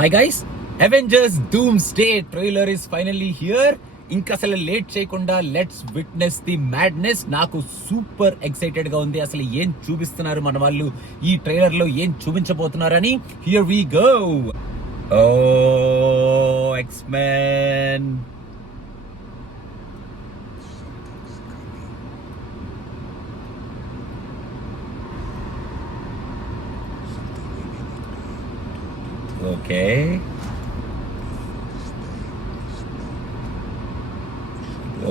Hi guys, Avengers doomsday trailer is finally here. ఇంకా అసలు లేట్ చేయకుండా లెట్స్ విట్నెస్ ది మ్యాడ్నెస్. నాకు సూపర్ ఎక్సైటెడ్ గా ఉంది. అసలు ఏం చూపిస్తున్నారు మన వాళ్ళు ఈ ట్రైలర్ లో, ఏం చూపించబోతున్నారని. Here we go. Oh X Men. Okay.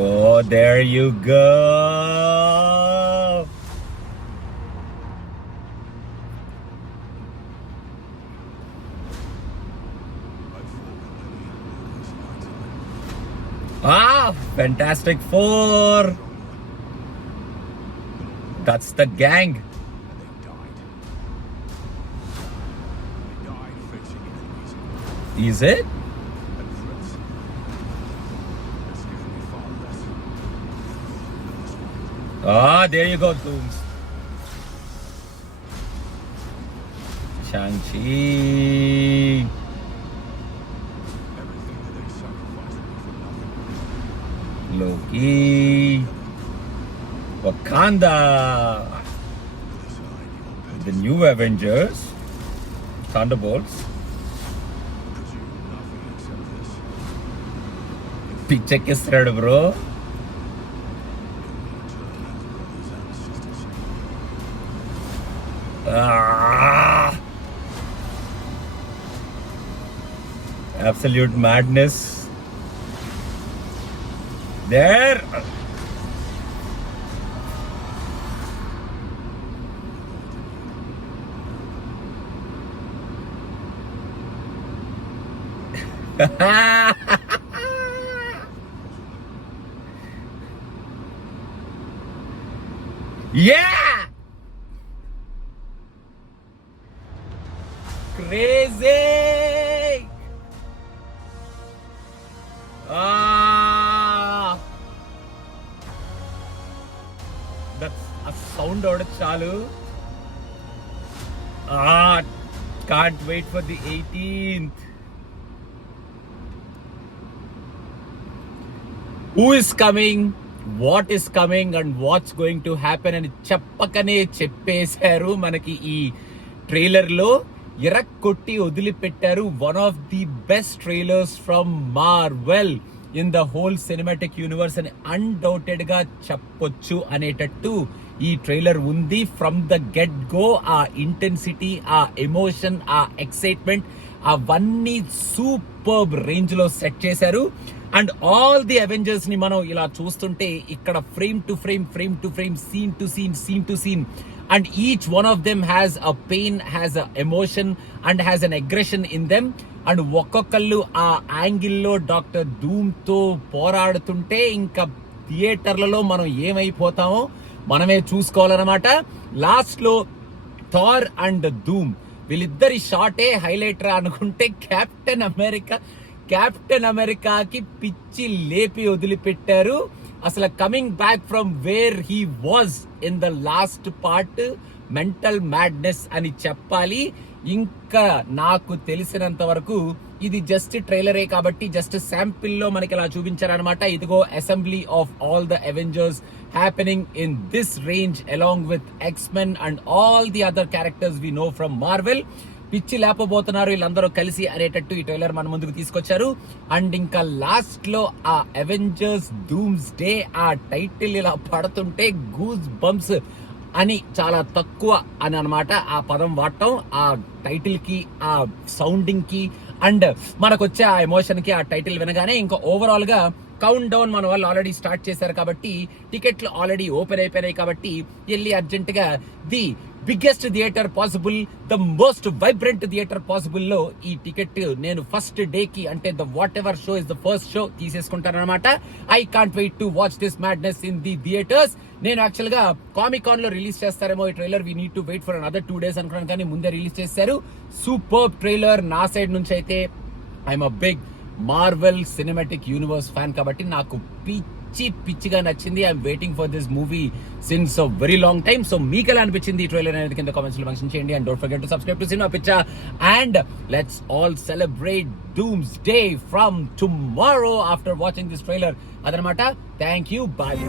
Oh, there you go. Fantastic Four. That's the gang. Is it? There you go, Dooms. Shang-Chi. Loki. Wakanda. The new Avengers. Thunderbolts. పిచ్చెక్కిస్తున్నాడు bro. Absolute madness there. Yeah! Crazy! That's a sound out chalu. Can't wait for the 18th. Who is coming? What is coming and what's going to happen అని చెప్పకనే చెప్పేశారు మనకి ఈ trailer లో. ఎరక్కొట్టి వదిలిపెట్టారు. One of the best trailers from Marvel in the whole cinematic universe అని undoubted గా చెప్పొచ్చు అనేటట్టు ఈ ట్రైలర్ ఉంది. ఫ్రమ్ ద గెట్ గో ఆ ఇంటెన్సిటీ, ఆ ఎమోషన్, ఆ ఎక్సైట్మెంట్ అవన్నీ సూపర్బ్ రేంజ్ లో సెట్ చేశారు. అండ్ ఆల్ ది అవెంజర్స్ ని మనం ఇలా చూస్తుంటే ఇక్కడ frame to frame, frame to frame, scene to scene, scene to scene, and each one of them has a pain, has a emotion and has an aggression in them. And ఒక్కొక్కళ్ళు ఆ యాంగిల్లో డాక్టర్ డూమ్ తో పోరాడుతుంటే ఇంకా థియేటర్లలో మనం ఏమైపోతామో మనమే చూసుకోవాలన్నమాట. లాస్ట్ లో థార్ అండ్ డూమ్ వీళ్ళిద్దరి షాటే హైలైట్ రా అనుకుంటే కెప్టెన్ అమెరికాకి పిచ్చి లేపి వదిలిపెట్టారు. అసలు coming back from where he was in the last part, mental madness అని చెప్పాలి. ఇంకా నాకు తెలిసినంత వరకు ఇది జస్ట్ ట్రైలరే కాబట్టి జస్ట్ శాంపిల్ లో మనకి ఇలా చూపించారనమాట. ఇదిగో assembly of all the Avengers happening in this range along with X-Men and all the other characters we know from Marvel. పిచ్చి లేపబోతున్నారు వీళ్ళందరూ కలిసి అనేటట్టు ఈ ట్రైలర్ మన ముందుకు తీసుకొచ్చారు. అండ్ ఇంకా లాస్ట్ లో ఆ అవెంజర్స్ డూమ్స్డే ఆ టైటిల్ ఇలా పడుతుంటే గూస్ బంప్స్ అని చాలా తక్కువ అని అనమాట ఆ పదం వాడటం. ఆ టైటిల్ కి, ఆ సౌండింగ్ కి అండ్ మనకొచ్చే ఆ ఎమోషన్ కి ఆ టైటిల్ వినగానే ఇంకా ఓవరాల్ గా కౌంట్ డౌన్ మన వాళ్ళు ఆల్రెడీ స్టార్ట్ చేశారు కాబట్టి, టికెట్లు ఆల్రెడీ ఓపెన్ అయిపోయినాయి కాబట్టి వెళ్ళి అర్జెంట్ గా the biggest theatre possible, the most vibrant theatre possible లో ఈ టికెట్ నేను ఫస్ట్ డే కి అంటే the whatever show is the first show తీసేసుకుంటాను అనమాట. I can't wait to watch this madness in the theatres. నేను actual గా Comic Con లో రిలీజ్ చేస్తారేమో ఈ trailer, we need to wait for another 2 days అనుకున్నాను కానీ ముందే రిలీజ్ చేశారు. Super trailer. నా సైడ్ నుంచి అయితే I'm a big Marvel cinematic universe fan కాబట్టి నాకు పిచ్చిగా నచ్చింది. I'm waiting for this movie since a very long time. So మీకు ఎలా అనిపించింది ఈ ట్రైలర్ అనేది కింద కామెంట్స్ లో మెన్షన్ చేయండి. And don't forget to subscribe to cinema Piccha. And let's all celebrate doomsday from tomorrow after watching this trailer. అదనమాట. Thank you. Bye.